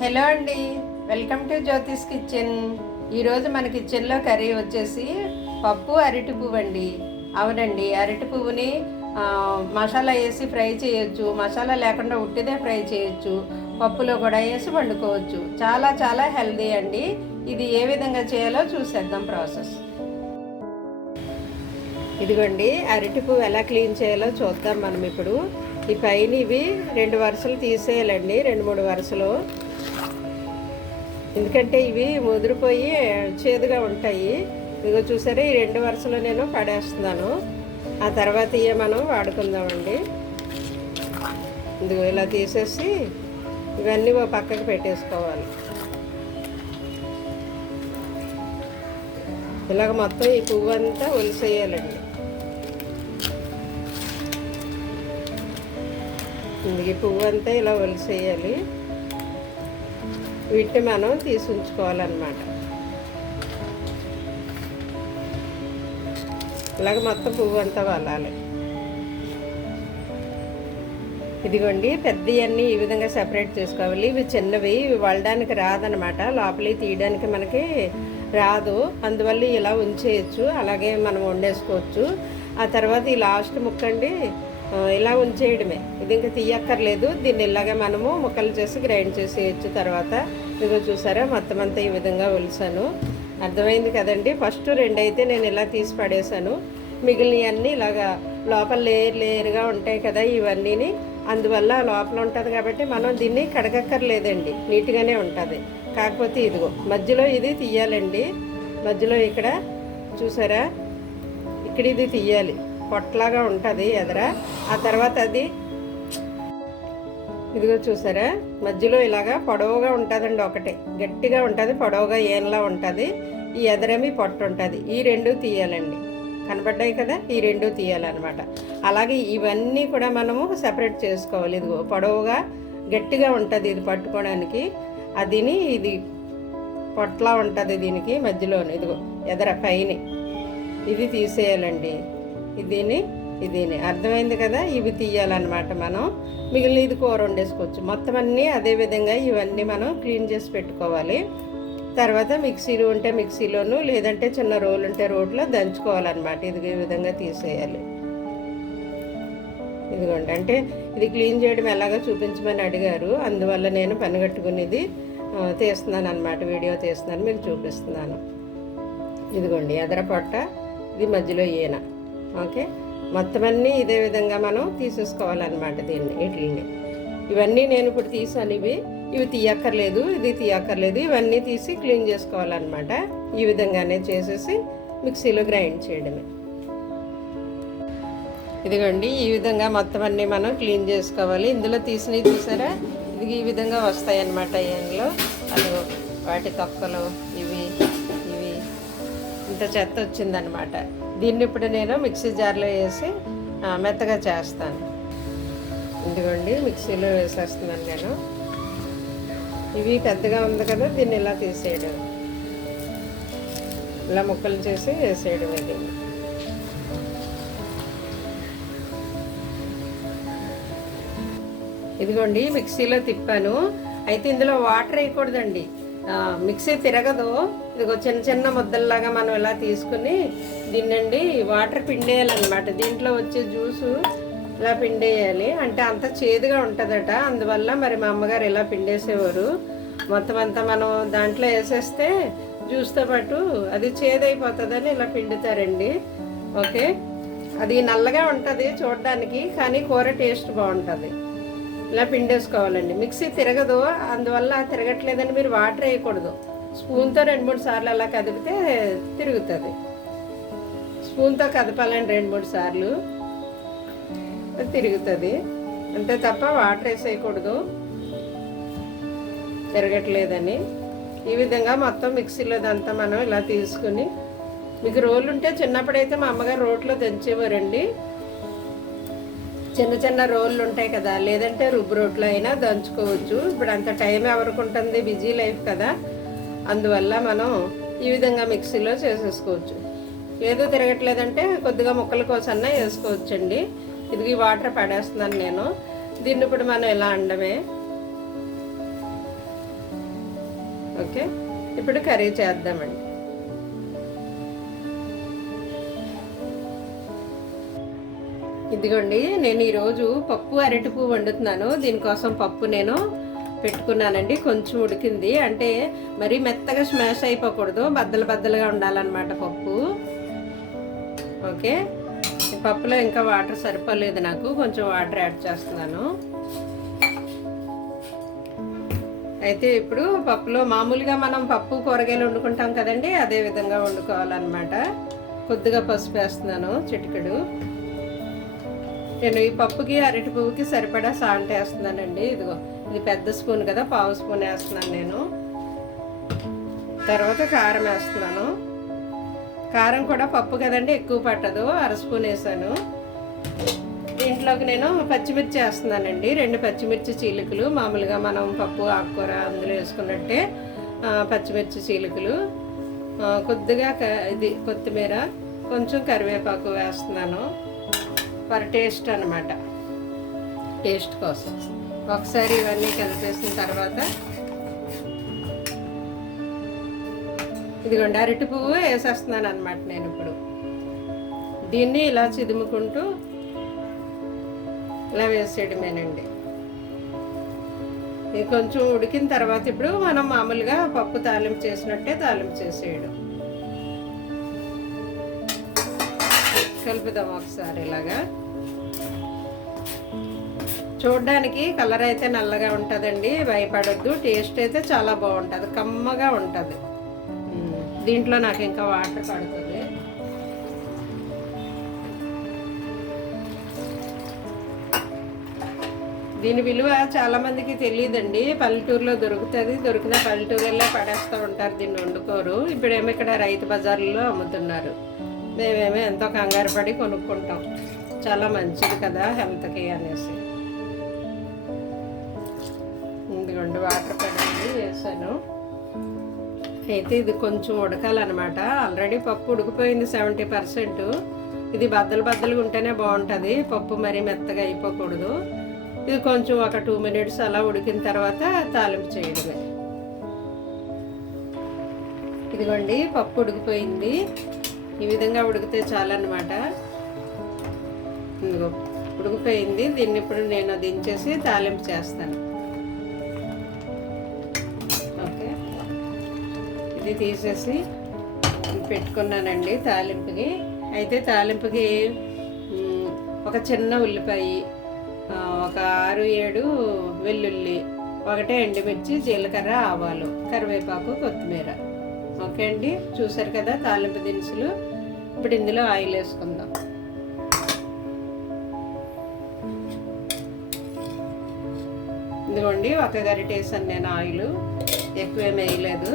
Hello అండి, welcome to Jyothish kitchen. ఈరోజు మన కిచెన్లో కర్రీ వచ్చేసి పప్పు అరటి పువ్వు అండి. అవునండి, అరటి పువ్వుని మసాలా వేసి ఫ్రై చేయొచ్చు, మసాలా లేకుండా ఉట్టిదే ఫ్రై చేయొచ్చు, పప్పులో కూడా వేసి వండుకోవచ్చు. చాలా చాలా హెల్దీ అండి. ఇది ఏ విధంగా చేయాలో చూసేద్దాం ప్రాసెస్. ఇదిగోండి, అరటి పువ్వు ఎలా క్లీన్ చేయాలో చూద్దాం మనం ఇప్పుడు. ఈ పైన ఇవి 2 వరుసలు తీసేయాలండి, 2-3 వరుసలు. ఎందుకంటే ఇవి ముదిరిపోయి చేదుగా ఉంటాయి. ఇదిగో చూసారా, ఈ 2 వరుసలు నేను పడేస్తున్నాను. ఆ తర్వాత ఇవే మనం వాడుకుందామండి. ఇదిగో ఇలా తీసేసి ఇవన్నీ ఓ పక్కకి పెట్టేసుకోవాలి. ఇలాగ మొత్తం ఈ పువ్వు అంతా ఒలిసేయాలండి. ఈ పువ్వు అంతా ఇలా ఒలిసేయాలి. వీటిని మనం తీసి ఉంచుకోవాలన్నమాట. ఇలాగ మొత్తం పువ్వు అంతా వలాలి. ఇదిగోండి, పెద్దవన్నీ ఈ విధంగా సెపరేట్ చేసుకోవాలి. ఇవి చిన్నవి, ఇవి వలడానికి రాదనమాట, లోపలికి తీయడానికి మనకి రాదు. అందువల్ల ఇలా ఉంచేయచ్చు, అలాగే మనం వండేసుకోవచ్చు. ఆ తర్వాత ఈ లాస్ట్ ముక్కండి ఇలా ఉంచేయడమే. ఇది ఇంకా తీయక్కర్లేదు. దీన్ని ఇలాగే మనము ముక్కలు చేసి గ్రైండ్ చేసేయచ్చు. తర్వాత ఇదిగో చూసారా, మొత్తం అంతా ఈ విధంగా ఒలిసాను. అర్థమైంది కదండి. ఫస్ట్ 2 అయితే నేను ఇలా తీసి పడేసాను. మిగిలినవన్నీ ఇలాగా లోపల లేయర్గా ఉంటాయి కదా ఇవన్నీని. అందువల్ల లోపల ఉంటుంది కాబట్టి మనం దీన్ని కడగక్కర్లేదండి, నీట్గానే ఉంటుంది. కాకపోతే ఇదిగో మధ్యలో ఇది తీయాలండి. మధ్యలో ఇక్కడ చూసారా, ఇక్కడ ఇది తీయాలి, పొట్లాగా ఉంటుంది ఎదర. ఆ తర్వాత అది ఇదిగో చూసారా, మధ్యలో ఇలాగా పొడవుగా ఉంటుందండి, ఒకటే గట్టిగా ఉంటుంది, పొడవుగా ఏనలా ఉంటుంది. ఈ ఎదరేమి పొట్టు ఉంటుంది. ఈ 2 తీయాలండి, కనబడ్డాయి కదా, ఈ 2 తీయాలన్నమాట. అలాగే ఇవన్నీ కూడా మనము సెపరేట్ చేసుకోవాలి. ఇదిగో పొడవుగా గట్టిగా ఉంటుంది ఇది పట్టుకోవడానికి. అదిని ఇది పొట్లా ఉంటుంది దీనికి మధ్యలోని. ఇదిగో ఎదర పైన ఇది తీసేయాలండి. ఇదిని అర్థమైంది కదా. ఇవి తీయాలన్నమాట మనం. మిగిలిన ఇది కూర వండేసుకోవచ్చు. మొత్తం అన్నీ అదేవిధంగా ఇవన్నీ మనం క్లీన్ చేసి పెట్టుకోవాలి. తర్వాత మిక్సీలు ఉంటే మిక్సీలోను, లేదంటే చిన్న రోలు ఉంటే రోట్లో దంచుకోవాలన్నమాట. ఇది ఈ విధంగా తీసేయాలి. ఇదిగోండి, అంటే ఇది క్లీన్ చేయడం ఎలాగో చూపించమని అడిగారు, అందువల్ల నేను పని కట్టుకునేది తీస్తున్నాను అనమాట, వీడియో తీస్తున్నాను, మీకు చూపిస్తున్నాను. ఇదిగోండి ఎదర పొట్ట, ఇది మధ్యలో ఈయన. ఓకే, మొత్తం అన్నీ ఇదే విధంగా మనం తీసేసుకోవాలన్నమాట వీటిని. ఇవన్నీ నేను ఇప్పుడు తీసాను. ఇవి తీయక్కర్లేదు, ఇది తీయక్కర్లేదు. ఇవన్నీ తీసి క్లీన్ చేసుకోవాలన్నమాట. ఈ విధంగానే చేసేసి మిక్సీలో గ్రైండ్ చేయడమే. ఇదిగోండి, ఈ విధంగా మొత్తం అన్నీ మనం క్లీన్ చేసుకోవాలి. ఇందులో తీసినవి చూసారా, ఇది ఈ విధంగా వస్తాయి అన్నమాట. ఇందులో అది వాటి తొక్కలు ఇవి ఇంత చెత్త వచ్చిందనమాట. దీన్ని ఇప్పుడు నేను మిక్సీ జార్లో వేసి మెత్తగా చేస్తాను. ఇదిగోండి, మిక్సీలో వేసేస్తున్నాను నేను. ఇవి పెద్దగా ఉంది కదా, దీన్ని ఇలా తీసేయడం, ఇలా ముక్కలు చేసి వేసేయడం. దీన్ని ఇదిగోండి, మిక్సీలో తిప్పాను. అయితే ఇందులో వాటర్ వేయకూడదండి, మిక్సీ తిరగదు. ఇదిగో చిన్న చిన్న ముద్దల్లాగా మనం ఇలా తీసుకుని దీన్నండి వాటర్ పిండేయాలన్నమాట. దీంట్లో వచ్చే జ్యూసు ఇలా పిండేయాలి, అంటే అంత చేదుగా ఉంటుందట. అందువల్ల మరి మా అమ్మగారు ఇలా పిండేసేవారు. మొత్తం అంతా మనం దాంట్లో వేసేస్తే జ్యూస్తో పాటు అది చేదైపోతుందని ఇలా పిండుతారండి. ఓకే, అది నల్లగా ఉంటుంది చూడడానికి, కానీ కూర టేస్ట్ బాగుంటుంది. ఇలా పిండేసుకోవాలండి. మిక్సీ తిరగదు, అందువల్ల తిరగట్లేదని మీరు వాటర్ వేయకూడదు. స్పూన్తో 2-3 సార్లు అలా కదిపితే తిరుగుతుంది. స్పూన్తో కదపాలండి 2-3 సార్లు, తిరుగుతుంది. అంతే తప్ప వాటర్ వేసేయకూడదు తిరగట్లేదని. ఈ విధంగా మొత్తం మిక్సీలోదంతా మనం ఇలా తీసుకుని, మీకు రోళ్ళు ఉంటే చిన్నప్పుడైతే మా అమ్మగారు రోట్లో దంచేవారండి. చిన్న చిన్న రోళ్ళు ఉంటాయి కదా, లేదంటే రుబ్బు రోట్లో అయినా దంచుకోవచ్చు. ఇప్పుడు అంత టైం ఎవరికి ఉంటుంది, బిజీ లైఫ్ కదా, అందువల్ల మనం ఈ విధంగా మిక్సీలో చేసేసుకోవచ్చు. ఏదో తిరగట్లేదంటే కొద్దిగా ముక్కల కోసన్నా వేసుకోవచ్చండి. ఇది వాటర్ పడేస్తున్నాను నేను. దీన్ని ఇప్పుడు మనం ఇలా అండమే. ఓకే, ఇప్పుడు కర్రీ చేద్దామండి. ఇదిగోండి, నేను ఈరోజు పప్పు అరటిపువ్వు వండుతున్నాను. దీనికోసం పప్పు నేను పెట్టుకున్నానండి. కొంచెం ఉడికింది, అంటే మరీ మెత్తగా స్మాష్ అయిపోకూడదు, బద్దలుగా ఉండాలన్నమాట పప్పు. ఓకే, ఈ పప్పులో ఇంకా వాటర్ సరిపోలేదు నాకు, కొంచెం వాటర్ యాడ్ చేస్తున్నాను. అయితే ఇప్పుడు పప్పులో మామూలుగా మనం పప్పు కూరగాయలు వండుకుంటాం కదండి, అదే విధంగా వండుకోవాలన్నమాట. కొద్దిగా పసుపు వేస్తున్నాను, చిటికెడు. నేను ఈ పప్పుకి అరటి పువ్వుకి సరిపడా సాల్ట్ వేస్తున్నానండి. ఇదిగో, ఇది పెద్ద స్పూన్ కదా, పావు స్పూన్ వేస్తున్నాను నేను. తర్వాత కారం వేస్తున్నాను. కారం కూడా పప్పు కదండి, ఎక్కువ పట్టదు, అర స్పూన్ వేసాను. దీంట్లోకి నేను పచ్చిమిర్చి వేస్తున్నానండి, 2 పచ్చిమిర్చి చీలికలు. మామూలుగా మనం పప్పు ఆకుకూర అందులో వేసుకున్నట్టే పచ్చిమిర్చి చీలికలు. కొద్దిగా ఇది కొత్తిమీర, కొంచెం కరివేపాకు వేస్తున్నాను, ఫర్ టేస్ట్ అన్నమాట, టేస్ట్ కోసం. ఒకసారి ఇవన్నీ కలిపేసిన తర్వాత ఇదిగోండి అరటి పువ్వు వేసేస్తున్నాను అన్నమాట నేను. ఇప్పుడు దీన్ని ఇలా చిదుముకుంటూ ఇలా వేసేయడమేనండి. ఇది కొంచెం ఉడికిన తర్వాత ఇప్పుడు మనం మామూలుగా పప్పు తాలింపు చేసినట్టే తాలింపు చేసేయడం. కలుపుదాం ఒకసారి ఇలాగా. చూడడానికి కలర్ అయితే నల్లగా ఉంటుందండి, భయపడొద్దు. టేస్ట్ అయితే చాలా బాగుంటుంది, కమ్మగా ఉంటుంది. దీంట్లో నాకు ఇంకా వాటర్ పడుతుంది. దీని విలువ చాలామందికి తెలియదండి. పల్లెటూరులో దొరుకుతుంది, దొరికిన పల్లెటూరులో పడేస్తూ ఉంటారు, దీన్ని వండుకోరు. ఇప్పుడేమో ఇక్కడ రైతు బజార్లో అమ్ముతున్నారు. మేమేమో ఎంతో కంగారు పడి కొనుక్కుంటాం, చాలా మంచిది కదా హెల్త్కి అనేసి. ఇదిగోండి వాటర్ పడింది, వేసాను. అయితే ఇది కొంచెం ఉడకాలన్నమాట. ఆల్రెడీ పప్పు ఉడికిపోయింది 70%. ఇది బద్దలుగా ఉంటేనే బాగుంటుంది, పప్పు మరీ మెత్తగా అయిపోకూడదు. ఇది కొంచెం ఒక 2 minutes అలా ఉడికిన తర్వాత తాలింపు చేయడమే. ఇదిగోండి పప్పు ఉడికిపోయింది, ఈ విధంగా ఉడికితే చాలన్నమాట. ఇదిగో ఉడికిపోయింది. దీన్ని ఇప్పుడు నేను దించేసి తాలింపు చేస్తాను. ఓకే, ఇది తీసేసి పెట్టుకున్నానండి తాలింపుకి. అయితే తాలింపుకి ఒక చిన్న ఉల్లిపాయ, ఒక 6-7 వెల్లుల్లి, 1 ఎండుమిర్చి, జీలకర్ర, ఆవాలు, కరివేపాకు, కొత్తిమీర. ఓకే అండి, చూసారు కదా తాలింపు దినుసులు. ఇప్పుడు ఇందులో ఆయిల్ వేసుకుందాం. ఇదిగోండి 1 గరిటె వేసాను నేను ఆయిల్, ఎక్కువేం వేయలేదు.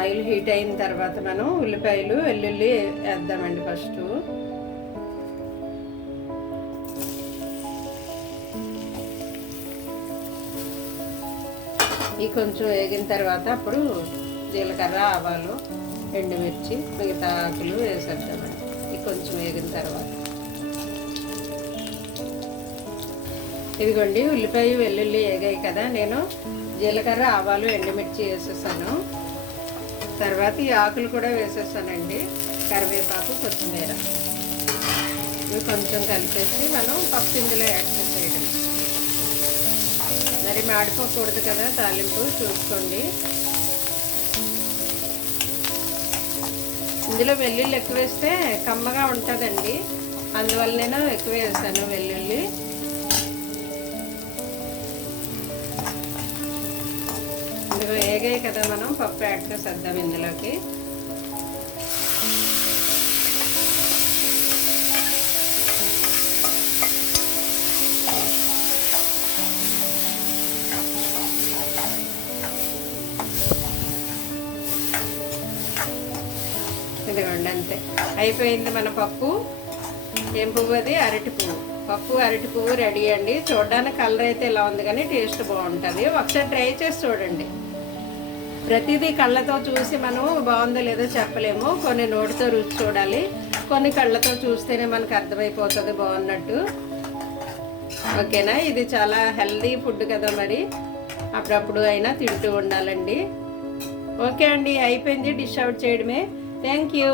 ఆయిల్ హీట్ అయిన తర్వాత మనం ఉల్లిపాయలు, వెల్లుల్లి వేద్దామండి ఫస్ట్. ఈ కొంచెం వేగిన తర్వాత అప్పుడు జీలకర్ర, ఆవాలు, ఎండుమిర్చి, మిగతా ఆకులు వేసేద్దామండి. ఇది కొంచెం వేగిన తర్వాత ఇదిగోండి ఉల్లిపాయ, వెల్లుల్లి వేగాయి కదా, నేను జీలకర్ర, ఆవాలు, ఎండుమిర్చి వేసేసాను. తర్వాత ఈ ఆకులు కూడా వేసేసానండి, కరివేపాకు, కొత్తిమీర. ఇవి కొంచెం కలిపేసి మనం పప్పు ఇందులో యాడ్ చేసేయడం. మరి మాడిపోకూడదు కదా తాలింపు, చూసుకోండి. ఇందులో వెల్లుల్లి ఎక్కువ వేస్తే కమ్మగా ఉంటుందండి, అందువల్ల నేను ఎక్కువ వేసాను వెల్లుల్లి. ఇందులో వేగాయి కదా, మనం పప్పు యాడ్ చేసేద్దాం ఇందులోకి. ఇదిగోండి అంతే అయిపోయింది మన పప్పు. ఏం పువ్వు అది? అరటి పువ్వు. పప్పు అరటి పువ్వు రెడీ అండి. చూడడానికి కలర్ అయితే ఇలా ఉంది కానీ టేస్ట్ బాగుంటుంది. ఒకసారి ట్రై చేసి చూడండి. ప్రతిదీ కళ్ళతో చూసి మనం బాగుందో లేదో చెప్పలేము, కొన్ని నోటితో రుచి చూడాలి, కొన్ని కళ్ళతో చూస్తేనే మనకు అర్థమైపోతుంది బాగున్నట్టు. ఓకేనా? ఇది చాలా హెల్దీ ఫుడ్ కదా, మరి అప్పుడప్పుడు అయినా తింటూ ఉండాలండి. ఓకే అండి, అయిపోయింది, డిష్ అవుట్ చేయడమే. Thank you.